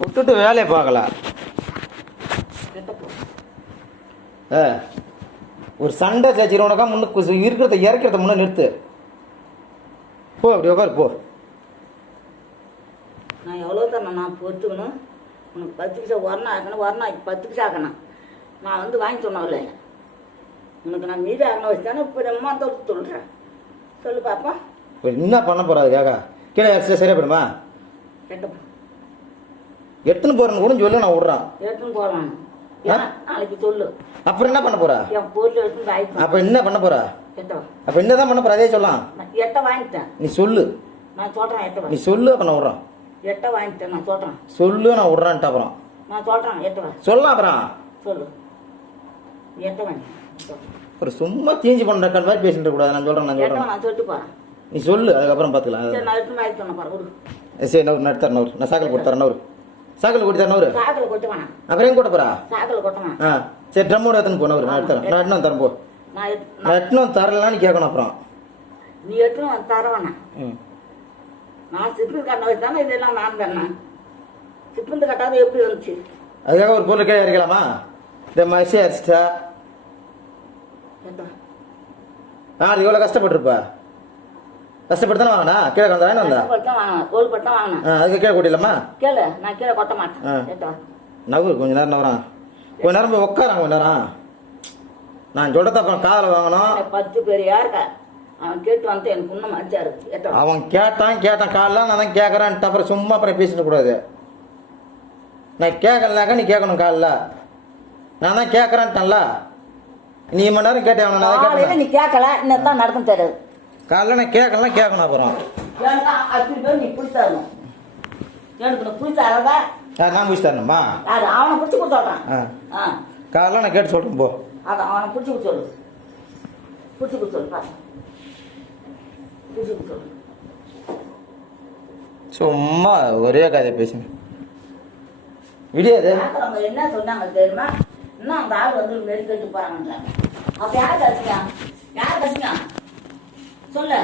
விட்டுட்டு வேலையை பார்க்கலாம். ஒரு சண்டை சச்சிரவனக்கா முன்னுக்கு இருக்கிறத இறக்கிறத முன்னே நிறுத்து. போ அப்படி உட்காரு போ. நான் எவ்வளோ தரணும் நான் பொறுத்துக்கணும். உனக்கு 10 பைசா வரணும் ஆக்கணும், வரணும் 10 பைசா ஆக்கணும். நான் வந்து வாங்கி சொன்னோம்ல உனக்கு நான் மீதி ஆகணும் வச்சு தானே இப்போ அம்மா தொட்டு சொல்கிறேன். சொல்லு பாப்பா. என்ன பண்ண போகிறா அதுக்காக? கீழே சரியா போயிடுமா? கேட்டப்பா எடுத்துன்னு போகிறேன்னு கூட சொல்லு, நான் விட்றான். எடுத்துன்னு போகலாம் நாளைக்கு சொல்லு. அப்புறம் என்ன பண்ண போறா? என் பொருள் எடுத்துன்னு வாங்கிட்டு. அப்போ என்ன பண்ண போறா? கேட்டவா அப்போ என்னதான் பண்ண போறா? அதே சொல்லலாம். எட்ட வாங்கிட்டேன். நீ சொல்லு. நான் சொல்கிறேன். எட்ட நீ சொல்லு. அப்போ நான் விட்றான். எட்ட வாங்கிட்டேன். நான் சொல்கிறேன். சொல்லு. நான் விட்றான்ட்டு அப்புறம் நான் சொல்கிறேன். எட்ட சொல்லலாம். அப்புறம் சொல்லு. எட்ட வாங்கி ஒரு சும்மா தீஞ்சி பண்ணுற கல் மாதிரி பேசிட்டு கூடாது. நான் சொல்கிறேன். நான் சொல்லிட்டு போகிறேன். நீ சொல்லு. அதுக்கப்புறம் பார்த்துக்கலாம். சரி நான் எடுத்து வாங்கி சொன்னேன் பாரு. சரி நான் எடுத்துறேன். நான் சாக்கல் கொடுத்து தரேன். சாக்கல் கொடுத்து தரேன். சாக்கில் கொட்ட வேணாம். அப்புறம் எங்க கொட்ட போறா? சாக்கில் கொட்டணும். சரி ட்ரம்மோட எடுத்துன்னு போன நான் எடுத்துறேன். நான் எடுத்துன்னு தரேன் போ. நான் எடுத்துன்னு தரலான்னு கேட்கணும். அப்புறம் நீ எடுத்துன்னு வந்து தர வேணாம். நான் சிப்பந்து கட்ட வச்சு தானே இதெல்லாம் நான் பண்ணேன். சிப்பந்து கட்டாத எப்படி வந்துச்சு? அதுக்காக ஒரு பொருள் கீழே இறக்கலாமா? இந்த மசி அரிசிட்டா அது எவ்வளோ கஷ்டப்பட்டுருப்பா. கஷ்டப்பட்டு தானே வாங்கினா? கீழே வந்தா வந்தா தோல் பட்டு தான் வாங்கினேன். அதுக்கு கீழே கொட்டிடலாமா? கேளு. நான் கீழே கொட்ட மாட்டேன். நவரு கொஞ்ச நேரம் நவரான். கொஞ்ச நேரம் உட்காரான். கொஞ்ச நேரம் நான் சொல்றத அப்புறம் காதில் வாங்கணும். 10 பேர் யாருக்கா அவன் கேட்டு வந்து எனக்கு இன்னும் மச்சாரு. அவன் கேட்டான் காலைல நான் தான் கேட்கறான்ட்டு அப்புறம் சும்மா அப்புறம் பேசிட்டு கூடாது. நான் கேட்கலனாக்கா நீ கேட்கணும். காலைல நான் தான் கேட்கறான்ட்டேன்ல. நீ மணி நேரம் கேட்டேன். நீ கேட்கல இன்னதான் நடக்கும் தெரியாது. காலைல நான் கேட்கலாம் கேட்கணும். அப்புறம் நீ பிடிச்சாருணும் எனக்கு பிடிச்சாரதா நான் பிடிச்சி தரணுமா? அவனை பிடிச்சி கொடுத்தான். காலைல நான் கேட்டு சொல்றேன் போ. அதான் அவனை பிடிச்சி கொடுத்து சொல்லு. பிடிச்சி கொடுத்து சொல்லு. பிடிச்சி கொடுத்து சொல்லு. சும்மா ஒரே கதை பேசுங்க. விடியாது என்ன சொன்னாங்க தெரியுமா? இன்னும் அந்த ஆள் வந்து நெருக்கட்டு போறாங்க. அப்ப யார் கசிங்க? யார் கசிங்க? சொல்லு.